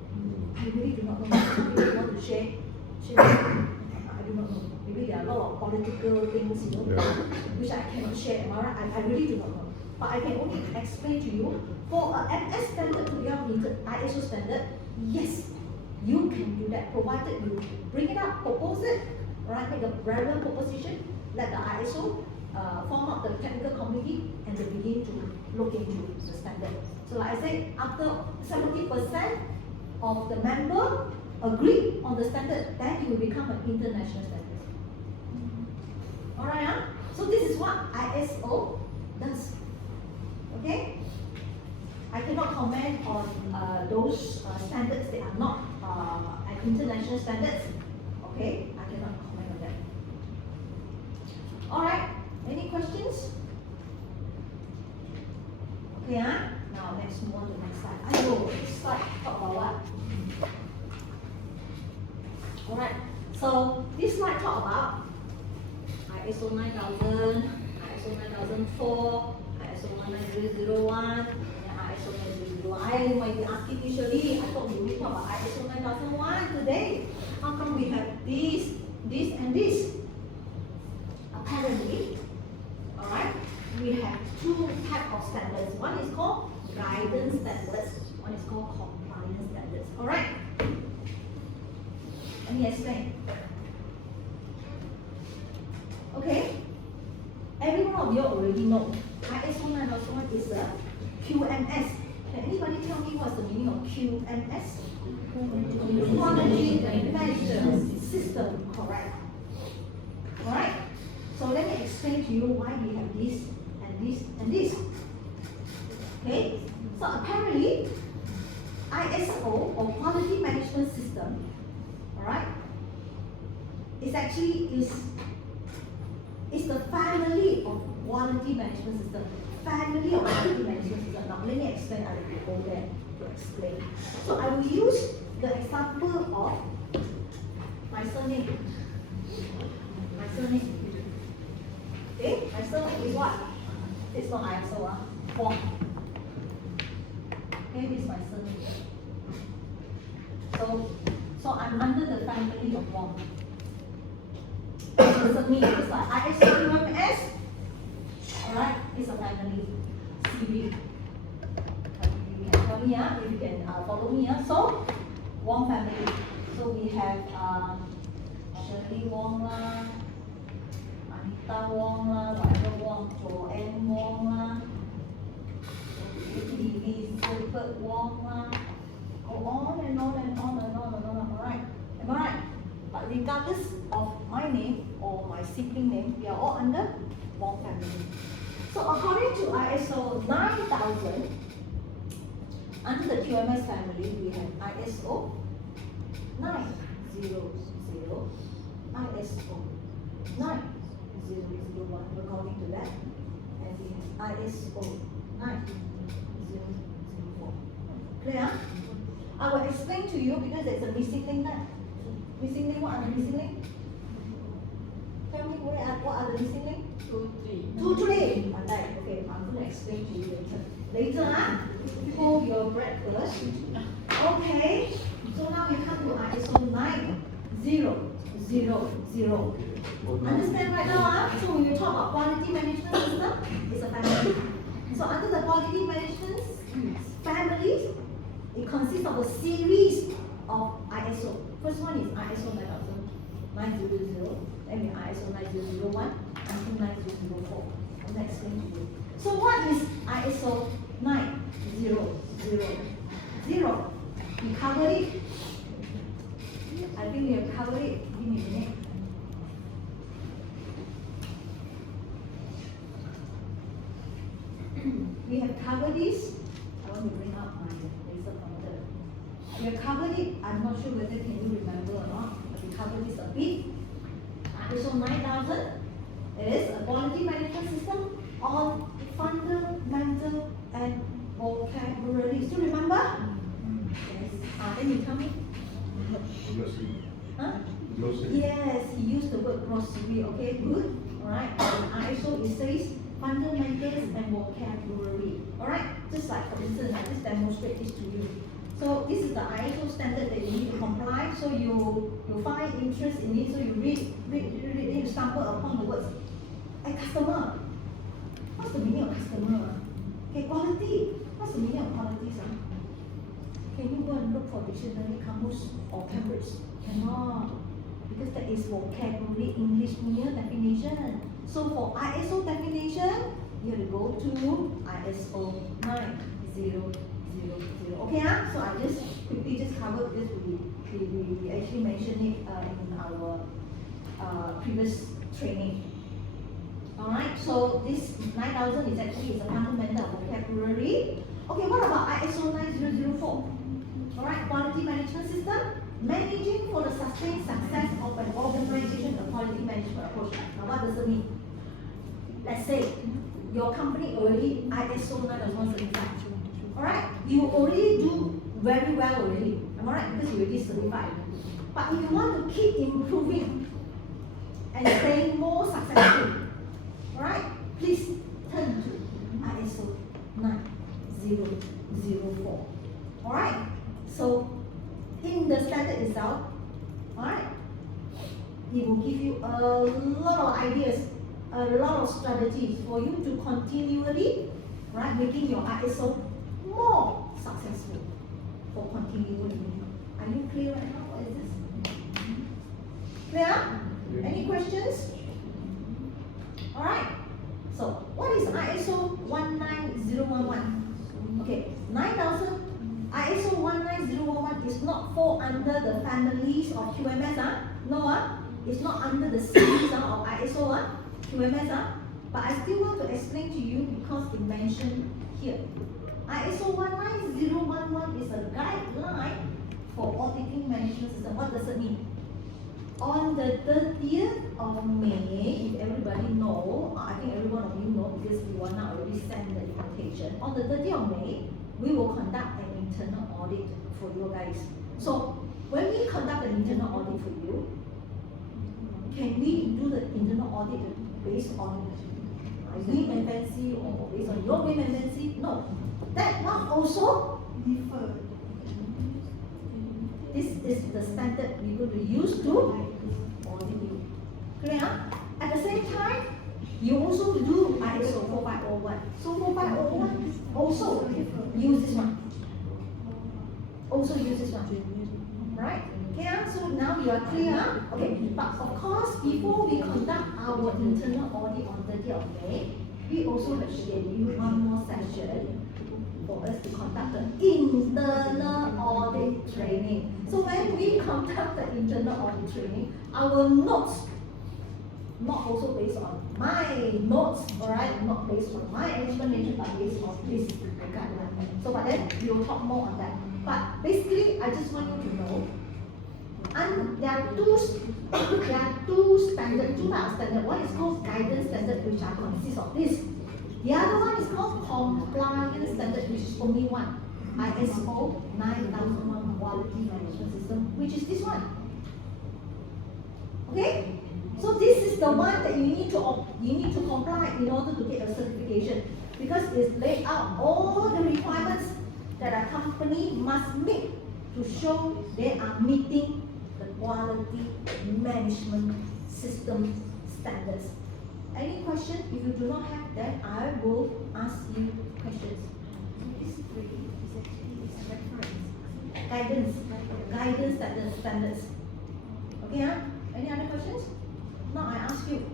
I really do not know. Maybe you want to share I do not know. Maybe there are a lot of political things, which I cannot share. Am I right? I really do not know. But I can only explain to you, for a MS standard to become ISO standard, yes, you can do that, provided you bring it up, propose it, right? Make a relevant proposition, let the ISO form up the technical committee, and they begin to look into the standard. So like I said, after 70% of the member agree on the standard, then it will become an international standard. Alright, huh? So this is what ISO does. Okay? I cannot comment on those standards that are not international standards. Okay? I cannot comment on that. Alright, any questions? Okay, huh? Now next let's move on to the next slide. Ayo, this slide talk about what? Alright, so this slide talk about ISO 9000, ISO 9004, ISO 19001, and ISO 9001. I might be asking usually, I thought we will talk about ISO 9001 today. How come we have this, and this? Apparently, alright, we have two types of standards. One is called guidance standards, one is called compliance standards. Alright? Let me explain. Okay? Every one of you already know ISO 9001 is a QMS. Can anybody tell me what's the meaning of QMS? Quality management system, correct. Alright? So let me explain to you why we have this and this and this. Okay? So apparently, ISO or quality management system, alright, is actually is the family of quality management system. Family of quality management system. Now let me explain. I will go there to explain. So I will use the example of my surname. My surname. Okay, my surname is what? It's not ISO, Wong. Okay, this is my surname. So I'm under the family of Wong. Doesn't mean it's like ISO QMS. Alright, it's a family. CV. You can tell me, if you can follow me. So, Wong family. So we have Shirley Wong lah, Anita Wong lah, whatever Wong, Joanne Wong lah, Elizabeth Wong lah. Go on and on and on and on and on. Alright? Am I right? But regardless of my name or my sibling name, we are all under Wong family. So according to ISO 9000, under the QMS family, we have ISO 900, ISO 9001, according to that, and we have ISO 9004. Clear? I will explain to you because there's a missing link there. Missing link, what are the missing link? Tell me what are the missing link? 2, 3. Okay, I'm going to explain to you later. Later, hold your breakfast. Okay, so now we come to ISO 9000. Understand right now? So when you talk about quality management system, it's a family. So under the quality management families, it consists of a series of ISO. First one is ISO 9000, then ISO 9001 until 9004. I'm going to explain to you. So what is ISO 9000? We covered it. I think we have covered it. Give me a minute. We have covered this. I want to bring up my laser pointer. We have covered it. I'm not sure whether can you remember or not. But we covered this a bit. ISO 9000 is a quality management system on fundamental and vocabulary. Still remember? Yes. Then you tell me. Huh? Yes, he used the word glossary. Okay, good. Alright. ISO, it says fundamentals and vocabulary. Alright? Just like for instance, I just demonstrate this to you. So this is the ISO standard that you need to comply. So you find interest in it, so you read, then you stumble upon the words. A customer. What's the meaning of customer? Okay, quality. What's the meaning of quality, sir? Can you go and look for dictionary, Kamus, or Cambridge? Cannot. Because that is vocabulary, English meaning definition. So for ISO definition, you have to go to ISO 9000. Okay, so I just quickly just covered this. We actually mentioned it in our previous training. Alright, so this 9000 is actually a fundamental vocabulary. Okay, what about ISO 9004? Alright, quality management system, managing for the sustained success of an organization, a quality management approach. Now what does it mean? Let's say your company already ISO 9001 certified. Alright? You already do very well already. Am I right? Because you already certified. But if you want to keep improving and staying more successful, alright? Please turn to ISO 9004. Alright? So in the standard itself, alright, it will give you a lot of ideas, a lot of strategies for you to continually, right, making your ISO more successful for continually. Are you clear right now? What is this? Clear? Any questions? Alright. So what is ISO 19011? Okay, 9000 ISO 19011 is not fall under the families of QMS, no, it's not under the series of ISO, QMS, but I still want to explain to you because it mentioned here. ISO 19011 is a guideline for auditing management system. What does it mean? On the 30th of May, if everybody know, I think every one of you know because we will now already send the invitation. On the 30th of May, we will conduct an internal audit for you guys. So when we conduct an internal audit for you, can we do the internal audit based on my whim and fancy or based on your whim and fancy? No. That one also differ. This is the standard we're going to use to audit you. Clear? At the same time, you also do ISO 4501. So 4501 also use this one. Also use this one. Right? Okay, so now you are clear. Okay, but of course, before we conduct our internal audit on 30th of May, we also have scheduled one more session for us to conduct the internal audit training. So when we conduct the internal audit training, our notes, not also based on my notes, alright, not based on my explanation, but based on this guideline. So but then we will talk more on that. But basically, I just want you to know, and there are two standards, two types of standard. One is called guidance standard, which are consists of this. The other one is called compliance standard, which is only one. ISO 9001 quality management system, which is this one. Okay? So this is the one that you need to comply in order to get a certification, because it's laid out all the requirements that a company must meet to show they are meeting the quality management system standards. Any question? If you do not have that, I will ask you questions. This is reference. Guidance standards. Okay, any other questions? Now I ask you,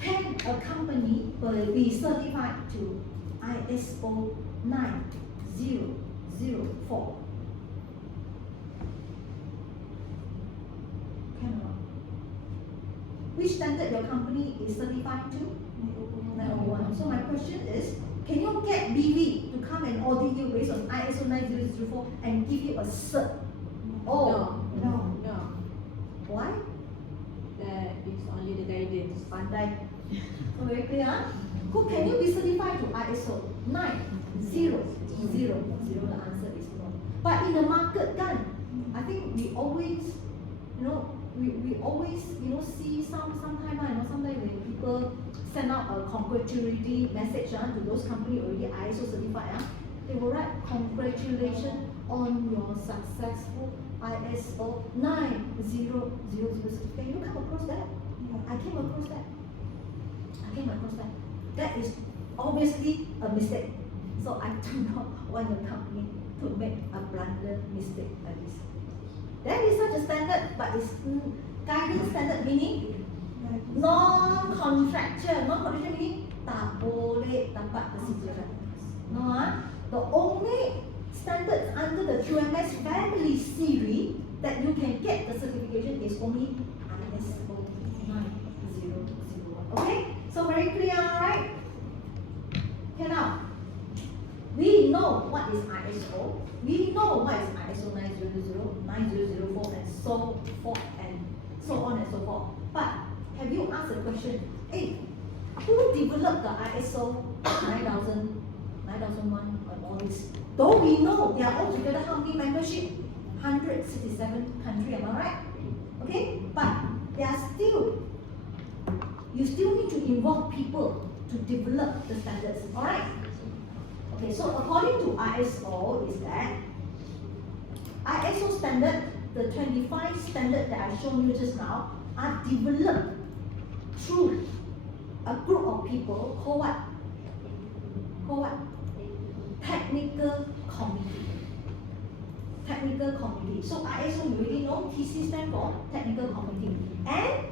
can a company be certified to ISO 9004? Cannot. Which standard your company is certified to? 901. So my question is, can you get BV to come and audit you based on ISO 9004 and give you a cert? Oh, no. Why? That is only the guidance. Pandai. So very clear? Who can you be certified to ISO 9000? The answer is no. But in the market, I think we always, we always, see sometimes when people send out a congratulatory message to those companies already ISO certified, they will write congratulations on your successful ISO 9000 certificate. You come across that? I came across that. That is obviously a mistake. So I do not want the company to make a blunder mistake like this. There is such a standard, but it's guidance standard meaning non-contractual. Non-contractual meaning tak boleh dapat kesimpulan. No, the only standards under the QMS family series that you can get the certification is only ISO 9001. Okay, so very clear, right? Okay, now we know what is ISO. We know what is ISO 9000, 9004, and so forth, and so on and so forth. But have you asked the question, hey, who developed the ISO 9000? 9001 and all this. Though we know they are all together how many membership? 167 country, am I right? Okay, but they are still, you still need to involve people to develop the standards, alright? Okay, so according to ISO is that ISO standard, the 25 standard that I've shown you just now, are developed through a group of people called what? Called what? Technical committee. Technical committee. So ISO, you already know, TC stands for technical committee. And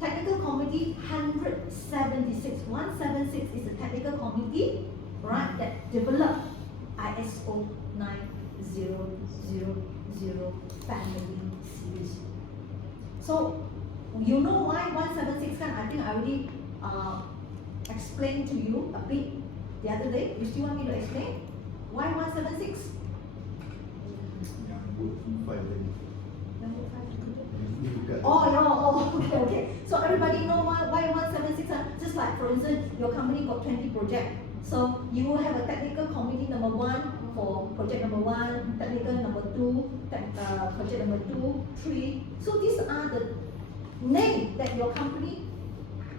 technical committee 176. 176 is a technical committee, right, that developed ISO 9000 family series. So you know why 176 kan? I think I already explained to you a bit the other day. You still want me to explain? Why 176? Oh, no, oh, okay. So everybody know why 176? Just like, for instance, your company got 20 projects. So you will have a technical committee number 1 for project number 1, technical number 2, project number 2, 3. So these are the names that your company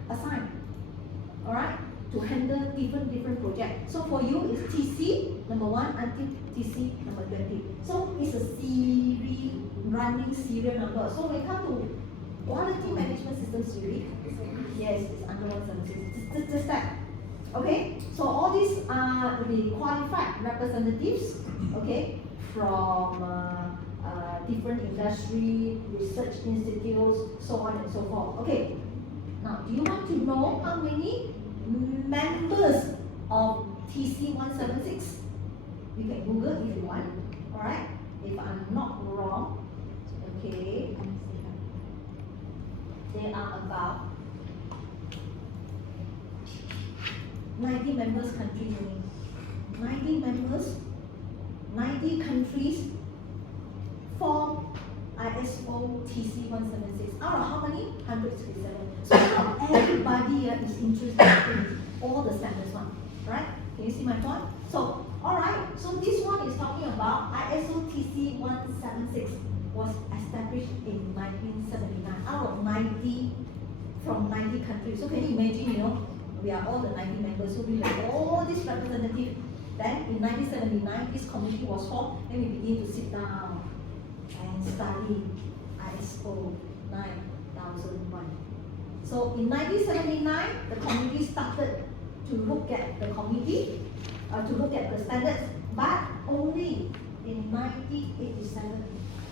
assigned, alright, to handle different projects. So for you, it's TC number 1 until TC number 20. So it's a series, running serial number. So when it comes to quality management system series, yes, it's under 176. Just that. Okay, so all these are the qualified representatives, okay, from different industry, research institutes, so on and so forth. Okay, now do you want to know how many members of TC 176? You can Google if you want, alright, if I'm not wrong. Okay, there are about 90 members countries only. 90 members, 90 countries form ISO TC 176. Out of how many? 167. So not everybody is interested in all the standards one, right? Can you see my point? So, alright, so this one is talking about ISO TC 176 was established in 1979 out of 90, from 90 countries. So can you imagine, you know, we are all the 90 members, so we have all these representatives. Then in 1979, this committee was formed, and we begin to sit down and study ISO 9001. So in 1979, the committee started to look at the the standards, but only in 1987,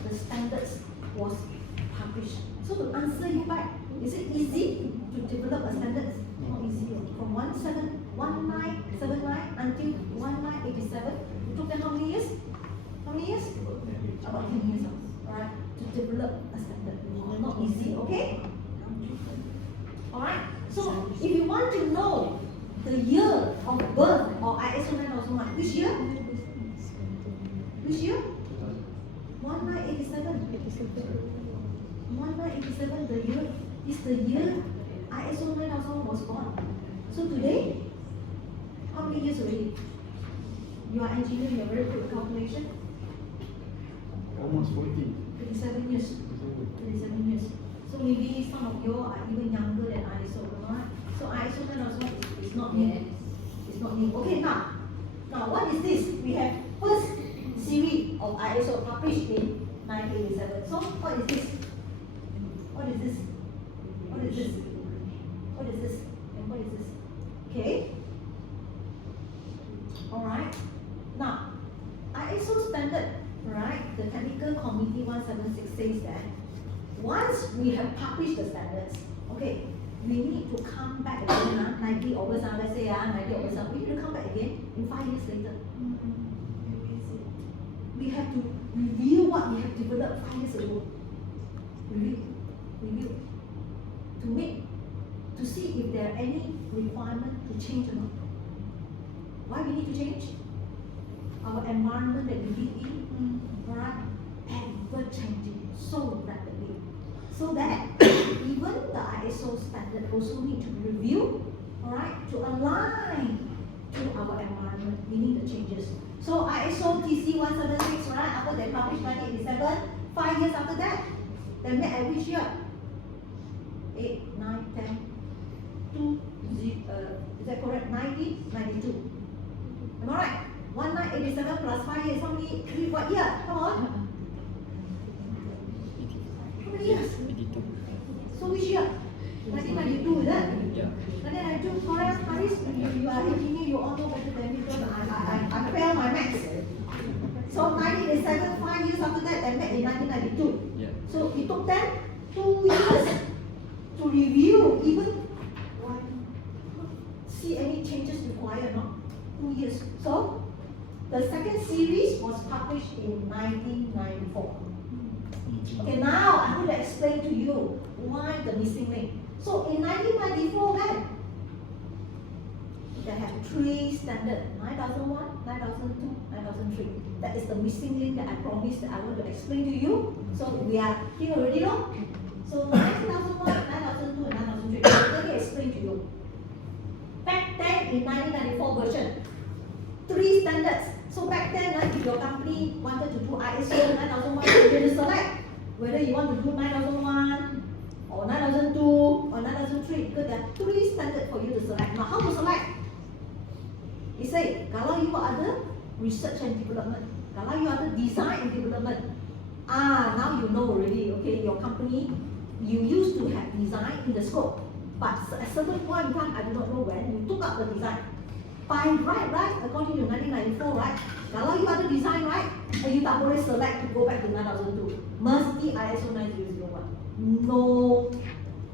the standards was published. So to answer you back, is it easy to develop a standard? Not easy. From 1979 until 1987, it took them how many years? How many years? About 10 years. Alright, to develop a standard. Not easy, okay? Alright, so if you want to know the year of birth of ISO 9001, which year? Which year? 1987. 1987, the year is the year ISO 9001 was born. So today, how many years already? You are engineer, you are very good at calculation. Almost 40. 37 years. 37 years. So maybe some of you are even younger than ISO, right? So ISO 9001 is not new. It's not new. Okay, now what is this? We have first series of ISO published in 1987. So what is this? What is this? What is this? What is this? And what is this? Okay. Alright. Now, ISO standard, right? The Technical Committee 176 says that once we have published the standards, okay, we need to come back again, 90 August, let's say 90 August, we need to come back again in 5 years later. We have to review what we have developed 5 years ago. Review. To see if there are any requirement to change or not. Why we need to change? Our environment that we live in, alright, ever changing so rapidly. So that even the ISO standard also need to be reviewed, alright, to align to our environment, meaning the changes. So ISO TC 176, right, after they published 1987, 5 years after that, they met at which year? 8, 9, 10, 2, is that correct? 1992. Am I right? 1987 plus 5 years, how many, what year? Come on. How many years? So which year? 1992, is it? Yeah. 1992, correct, Haris? You are engineer, you all know better than me because I failed my maths. So 1987, 5 years after that, they met in 1992. Yeah. So it took them 2 years to review, even see any changes required, no? 2 years. So the second series was published in 1994. Okay, now I'm going to explain to you why the missing link. So in 1994, then they have 3 standards: 9001, 9002, 9003. That is the missing link that I promised that I want to explain to you. So we are here already, no? So 9001, 9002, and 9003. Let me explain to you. Back then, in 1994 version, 3 standards. So back then, if your company wanted to do ISO 9001, you had to select whether you want to do 9001 or 9002 or 9003, because there are 3 standards for you to select. Now, how to select? He said, kalau you ada research and development, kalau you ada design and development, now you know already, okay, your company, you used to have design in the scope, but at a certain point in time, I do not know when, you took up the design. By right, according to 1994, right, kalau you ada design, right, and you tak boleh select to go back to 9002, mesti ISO 9001.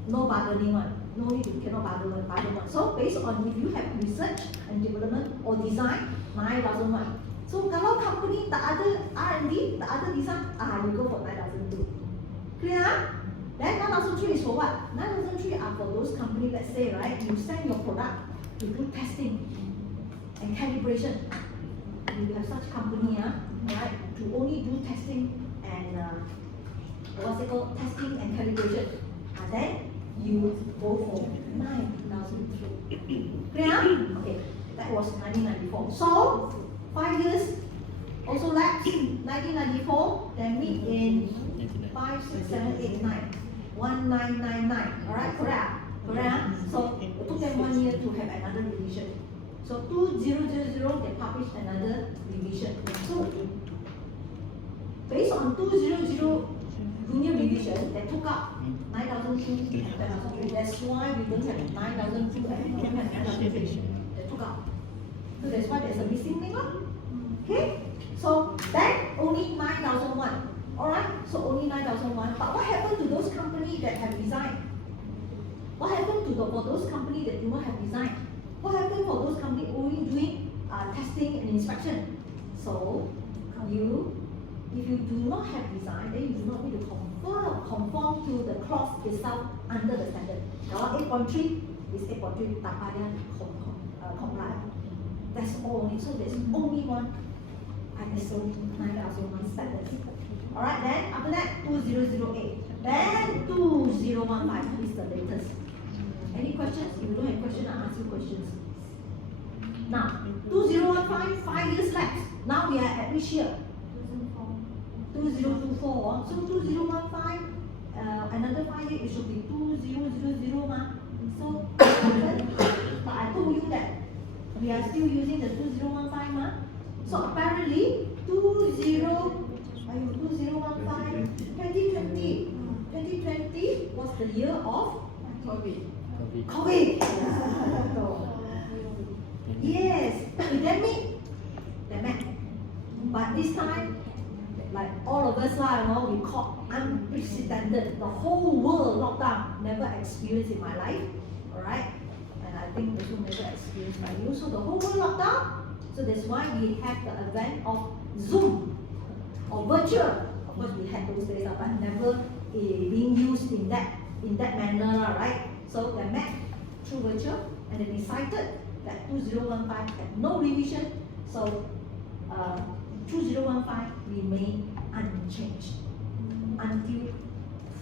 No bargaining one. No need to cannot bargain one. So based on if you have research and development or design, 9001. So kalau company tak ada R&D, tak ada design, you go for 9002. Clear? Then 9003 is for what? 9003 are for those company, let's say, right, you send your product to do testing and calibration. You have such company, right, to only do testing and what's it called? Testing and calibration. And then you go for 9003. Clear? Okay, that was 1994. So 5 years also lapsed. 1994, then meet in 5, 6, 7, 8, 9. 1999. Alright, correct? Correct? So it took them 1 year to have another revision. So 2000, they published another revision. So based on 200 junior revision, they took up 9002 and 9003. That's why we don't have 9002 and we don't have 9003. They took up. So that's why there's a missing link. Okay? So then only 9001. Alright? So only 9001. But what happened to those companies that have designed? What happened to for those companies that do not have design? What happened for those companies only doing testing and inspection? So if you do not have design, then you do not need to conform to the clause itself under the standard. Kalau 8.3 is 8.3, tak ada comply. That's all only. So there's only one ISO 9001 standard. Alright, then after that 2008, then 2015 is the latest. Any questions? If you don't have questions, I'll ask you questions. Now, 2015, 5 years left. Now we are at which year? 2024. So 2015, another 5 years, it should be 2000, ma. So, but I told you that we are still using the 2015, ma. So apparently, 2020 was the year of COVID. Yes, pandemic. But this time, like all of us we caught unprecedented. The whole world lockdown, never experienced in my life. Alright? And I think also never experienced by you. So the whole world lockdown. So that's why we have the advent of Zoom or virtual. Of course, we had those days, but never being used in that manner, right? So they met through virtual, and they decided that 2015 had no revision. So 2015 remained unchanged until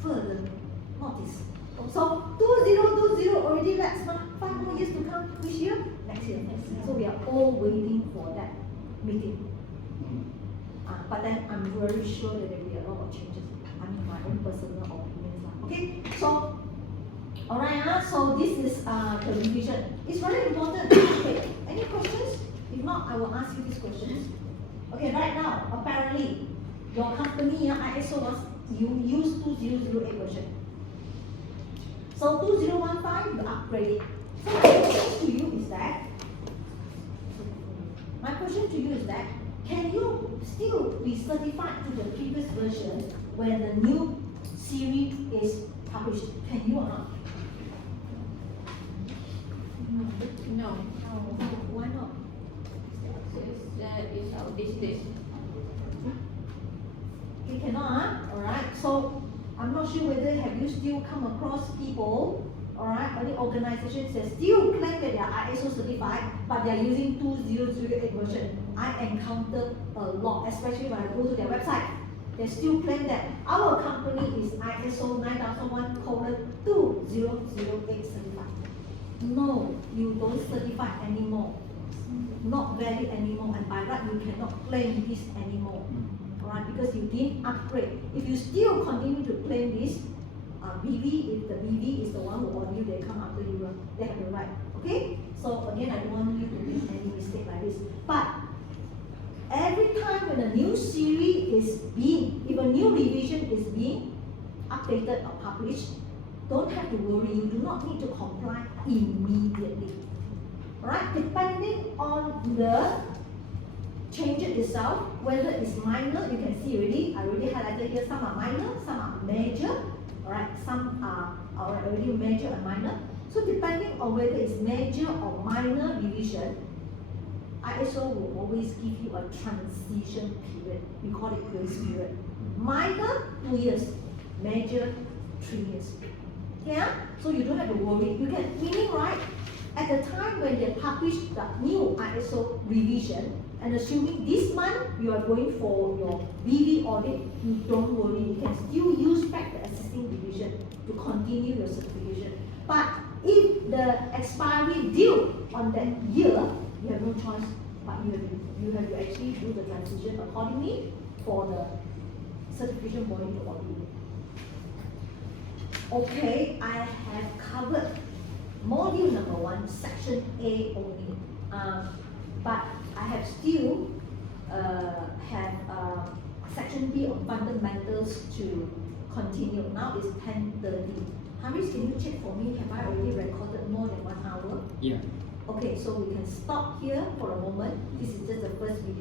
further notice. So 2020 20 already lapsed, 5 more years to come, which year? Next year. So we are all waiting for that meeting. But then I'm very sure that there will be a lot of changes. I mean, my own personal opinions. Okay, so, alright, so this is the revision. It's very important. Okay, any questions? If not, I will ask you these questions. Okay, right now, apparently, your company, ISO was, you use 2008 version. So 2015, you upgrade it. So my question to you is that, can you still be certified to the previous version when the new series is published? Can you or not? No. Why not? It's outdated. You cannot, alright? So I'm not sure whether have you still come across people, alright, or the organizations that still claim that they are ISO certified, but they are using 2008 version. I encounter a lot, especially when I go to their website. They still claim that our company is ISO 9001:2008 certified. No, you don't certify anymore. Not valid anymore, and by right you cannot claim this anymore. Alright, because you didn't upgrade. If you still continue to claim this, BV, if the BV is the one who ordered you, they come after you, they have the right. Okay? So again, I don't want you to make any mistake like this. But every time when a new series is being, if a new revision is being updated or published, don't have to worry, you do not need to comply immediately. Alright, depending on the change itself, whether it's minor, you can see already, I already highlighted here, some are minor, some are major, alright, some are already major and minor. So depending on whether it's major or minor revision, ISO will always give you a transition period. We call it grace period. Minor, 2 years. Major, 3 years. Yeah? So you don't have to worry. You can, meaning right, at the time when they publish the new ISO revision, and assuming this month you are going for your BV audit, you don't worry. You can still use back the existing revision to continue your certification. But if the expiry due on that year, you have no choice, but you have to actually do the transition accordingly for the certification body to audit you. Okay, I have covered module number 1, section A only. But I have still section B on fundamentals to continue. Now it's 10:30. Haris, can you check for me? Have I already recorded more than 1 hour? Yeah. Okay, so we can stop here for a moment. This is just the first video.